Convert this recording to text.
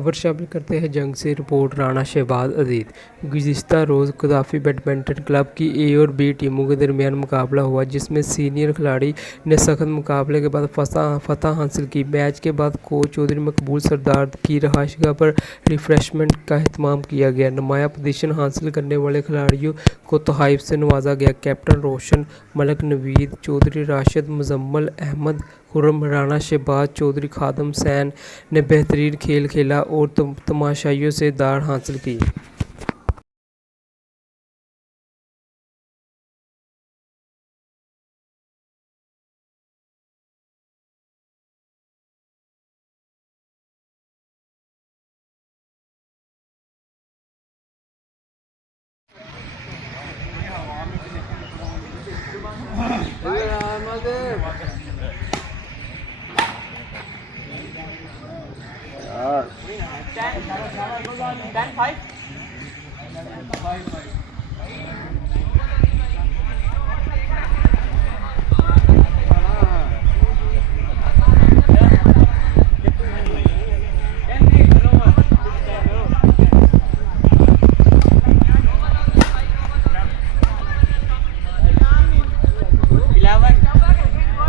खबर शामिल करते हैं जंग से। रिपोर्ट राणा शहबाज अजीज। गुज़िश्ता रोज़ कदाफ़ी बैडमिंटन क्लब की ए और बी टीमों के दरमियान मुकाबला हुआ, जिसमें सीनियर खिलाड़ी ने सख्त मुकाबले के बाद फतह हासिल की। मैच के बाद कोच चौधरी मकबूल सरदार की रहायशगाह पर रिफ्रेशमेंट का अहतमाम किया गया। नुमाया पोजीशन हासिल करने वाले खिलाड़ियों को तोहफ़े से नवाजा गया। कैप्टन रोशन मलिक, नवीद चौधरी, राशिद, मुजम्मल अहमद, खुर्रम राणा, शहबाज चौधरी, खादम सैन ने बेहतरीन खेल खेला और तमाशाइयों से दाद हासिल की। Ten, 5.